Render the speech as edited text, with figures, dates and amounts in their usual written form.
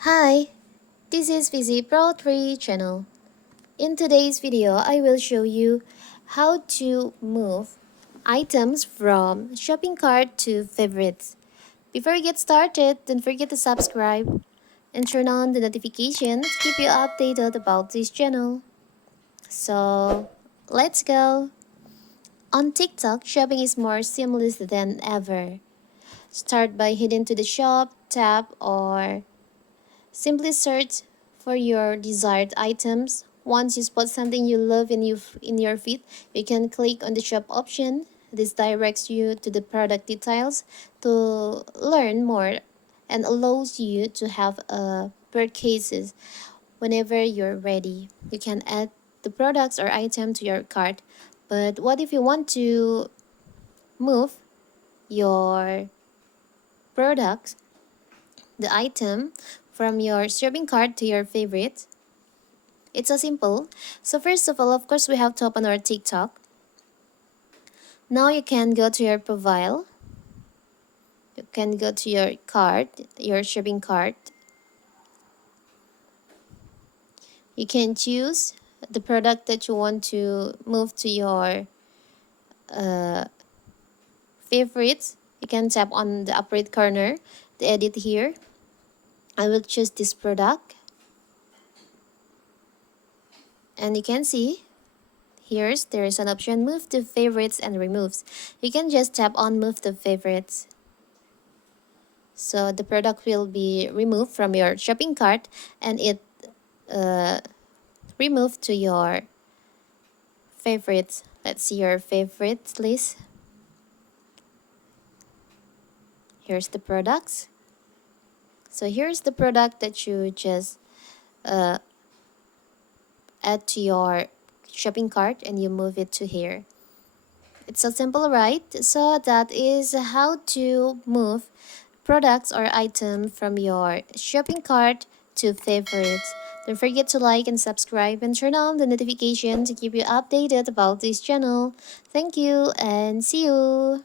Hi, this is Fizzy Pro 3 channel. In today's video, I will show you how to move items from shopping cart to favorites. Before we get started, don't forget to subscribe and turn on the notification to keep you updated about this channel. So, let's go! On TikTok, shopping is more seamless than ever. Start by heading to the shop, tap, or simply search for your desired items. Once you spot something you love in your feed, you can click on the shop option. This directs you to the product details to learn more and allows you to have a purchases whenever you're ready. You can add the products or item to your cart. But what if you want to move your products, the item, from your shopping cart to your favorite? It's so simple. So first of all, of course, we have to open our TikTok. Now you can go to your profile. You can go to your cart, your shopping cart. You can choose the product that you want to move to your favorites. You can tap on the upper right corner, the edit here. I will choose this product. And you can see there is an option move to favorites and removes. You can just tap on move to favorites. So the product will be removed from your shopping cart and it removed to your favorites. Let's see your favorites list. Here's the products. So here's the product that you just add to your shopping cart and you move it to here. It's so simple, right? So that is how to move products or item from your shopping cart to favorites. Don't forget to like and subscribe and turn on the notification to keep you updated about this channel. Thank you and see you!